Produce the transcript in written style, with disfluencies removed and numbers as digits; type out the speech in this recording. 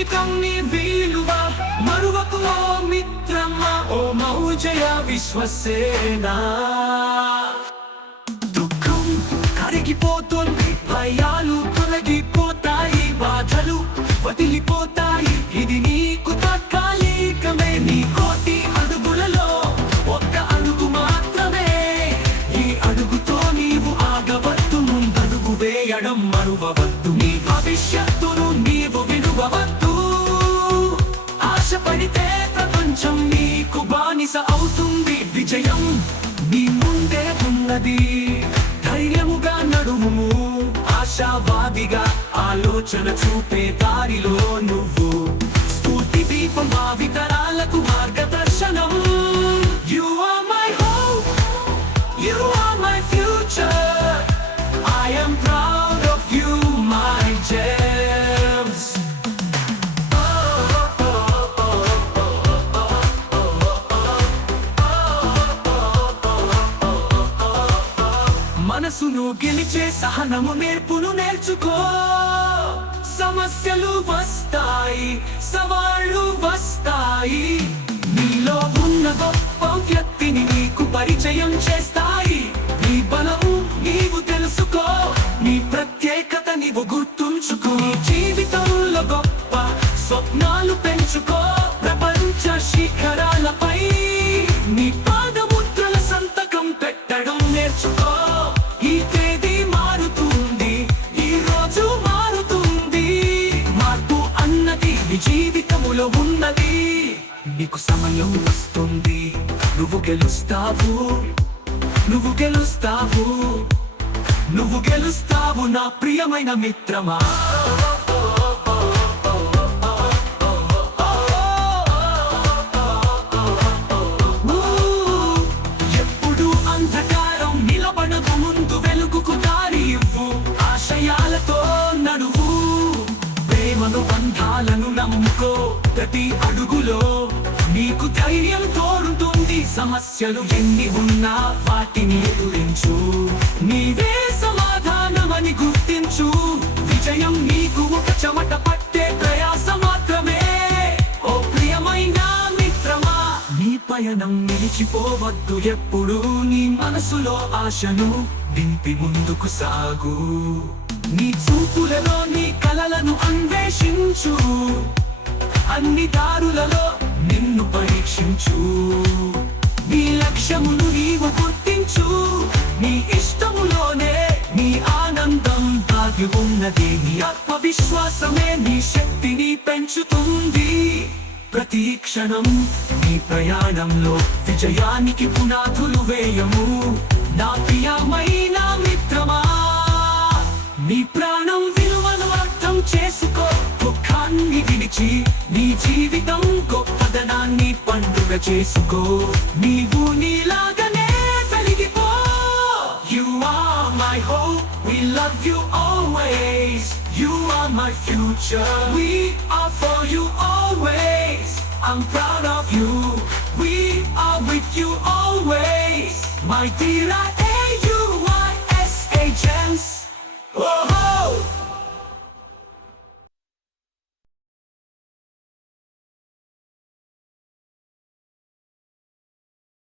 జీవితం నీ విలువ మరువకు ఓ మిత్రమా, ఓ మౌజయ విశ్వసేనా. దుఃఖం కరిగిపోతుంది, భయాలు తొలగిపోతాయి, బాధలు వదిలిపోతాయి, ఇది నీకు తాత్కాలికమే. నీ కోటి అడుగులలో ఒక్క అడుగు మాత్రమే, ఈ అడుగుతో నీవు ఆగవద్దు, ముందడుగు వేయడం మరువవద్దు, నీ భవిష్యత్తును నీవు విడువవద్దు. ఆశపడితే ప్రపంచం నీకు బానిస అవుతుంది, విజయం నీ ముందే ఉన్నది, ధైర్యముగా నడుము, ఆశావాదిగా ఆలోచన చూపే దారిలో నువ్వు స్ఫూర్తి దీపం, భావితరాలకు మార్గదర్శనం. You are my hope, you are my future, I am proud of you, my gems. మనసును గెలిచే సహనము నేర్పును నేర్చుకో. సమస్యలు వస్తాయి, సవాళ్ళు వస్తాయి, నీలో ఉన్న గొప్ప వ్యక్తిని నీకు పరిచయం చేస్తాయి. నీ బలము నీవు తెలుసుకో, నీ ప్రత్యేకత నీవు గుర్తుంచుకో. నీ జీవితంలో గొప్ప స్వప్నాలు పెంచుకో, ప్రపంచ శిఖరాలపై నీ పాదముద్రల సంతకం పెట్టడం నేర్చుకో. ఈ తేదీ మారుతుంది, ఈ రోజు మారుతుంది, మార్పు అన్నది నీ జీవితములో ఉన్నది. నీకు సమయం వస్తుంది, నువ్వు గెలుస్తావు, నువ్వు గెలుస్తావు, నువ్వు గెలుస్తావు నా ప్రియమైన మిత్రమా. ఎప్పుడు అంధకారం నిలబడదు, ముందు వెలుగుకు దారి ఇవ్వు, ఆశయాలతో నడువు, ప్రేమను బంధాలను నమ్ముకో. ప్రతి అడుగులో నీకు ధైర్యం తోడుతుంది, సమస్యలు ఎన్ని ఉన్నా వాటిని ఎదురించు, నీవే సమాధానమని గుర్తించు. విజయం నీకు ఒక చెమట పట్టే ప్రయాస మాత్రమే. ఓ ప్రియమైన మిత్రమా, నీ పయనం నిలిచిపోవద్దు, ఎప్పుడు నీ మనసులో ఆశను దింపి ముందుకు సాగు. నీ చూపులలో నీ కలలను అన్వేషించు, అన్ని దారులలో నిన్ను పరీక్షించు. నీ లక్ష్యమును నీవు గుర్తించు, నీ ఇష్టములోనే నీ ఆనందం దాగి ఉన్నది. నీ ఆత్మవిశ్వాసమే నీ శక్తిని పెంచుతుంది. ప్రతి క్షణం నీ ప్రయాణంలో విజయానికి పునాదులు వేయము. నా ప్రియమైన మిత్రమా, నీ ప్రాణం విలువను అర్థం చేసుకో. దుఃఖాన్ని విడిచి నీ జీవితం గొప్పదనాన్ని పండుగ చేసుకో. నీవు నీలాగనే వెలిగిపో. You are my hope, we love you always, you are my future, we are for you always, I'm proud of you, we are with you always, my dear AUYSA gems. Oh.